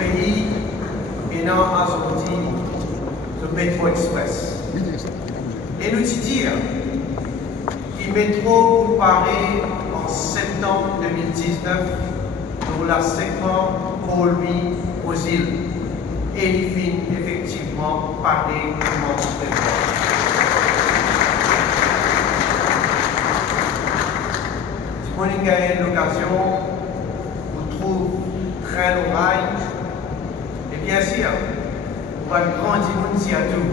pays et dans aujourd'hui le métro express. Et nous dire que le métro vous paraît en septembre 2019 pour la segment pour lui aux îles. Et il finit effectivement parler du monde. Si vous avez l'occasion, vous trouvez train l'oreille, et bien sûr, vous allez grandir ici à tout.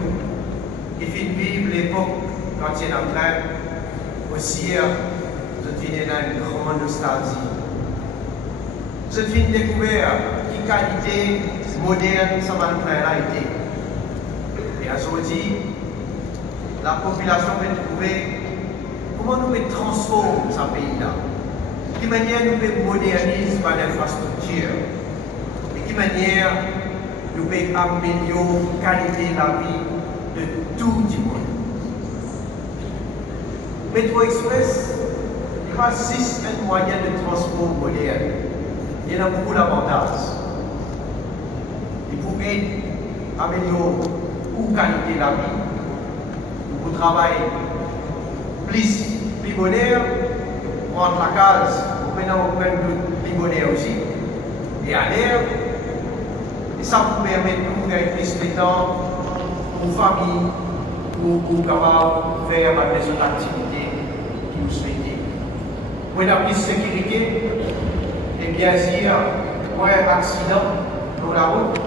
Il fait vivre l'époque quand il est en train, aussi, vous devenez dans une grande nostalgie. Vous avez découvert quelle qualité moderne ça va a été. Et aujourd'hui, la population va trouver comment nous pouvons transformer ce pays-là. De quelle manière nous pouvons moderniser l'infrastructure. De quelle manière nous pouvons améliorer la qualité de la vie de tout le monde. Métro Express, il n'y a pas juste un moyen de transport moderne. Il y en a beaucoup d'avantages. Il faut améliorer la qualité de la vie. Vous travaillez plus moderne, prendre la case, vous pouvez plus moderne aussi. Et à l'air, et ça vous permet de vous gagner plus de temps pour famille, pour capable faire des autres activités que vous souhaitez. Pour avoir plus de sécurité, et bien sûr, pour un accident sur la route,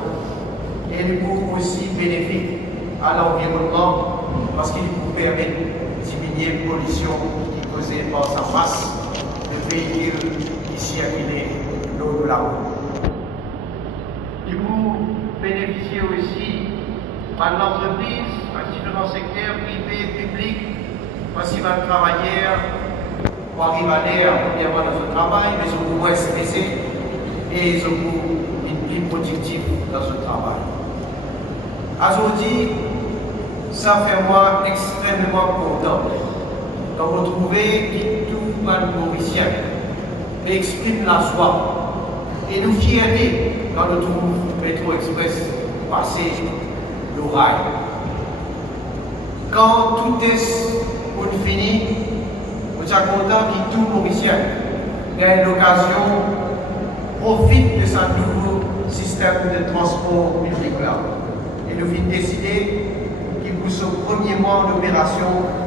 et il peut aussi bénéfique à l'environnement parce qu'il vous permet de diminuer la pollution qui est causée par sa masse de véhicules qui circulent le long de la route. Il vous bénéficie aussi par l'entreprise, par différents secteurs privés, publics, aussi par le travailleur, pour arriver à l'air, premièrement dans son travail, mais ils sont moins stressés et ils sont plus productifs dans ce travail. Aujourd'hui, ça fait moi extrêmement content de retrouver tout le Mauricien et exprime la joie et nous fierté quand nous trouvons le métro express passer le rail. Quand tout est pour fini, nous sommes contents que tout Mauricien ait l'occasion profite de ce nouveau système de transport public là. Et nous avons décidé qu'il pour ce premier mois d'opération,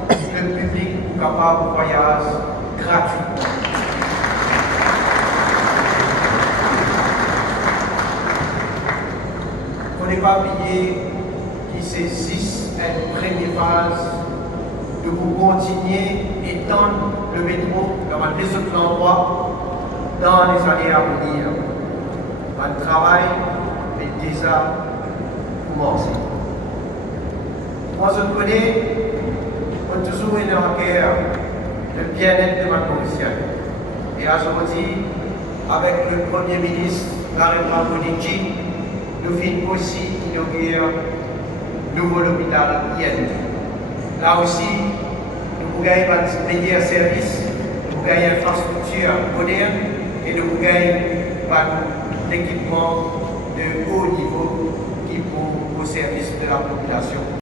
le public est capable de voyage gratuit. On n'est pas oublié qu'il s'existe une première phase de vous continuer et étendre le métro dans les autres endroits dans les années à venir. Le travail est déjà commencé. Moi, je connais, on a toujours été en guerre le bien-être de ma Mauricien. Et aujourd'hui, avec le Premier ministre, la République, nous venons aussi inaugurer un nouveau hôpital étendu. Là aussi, nous gagnons un meilleur service, nous gagnons une infrastructure moderne et nous gagnons un équipement de haut niveau qui pour au service de la population.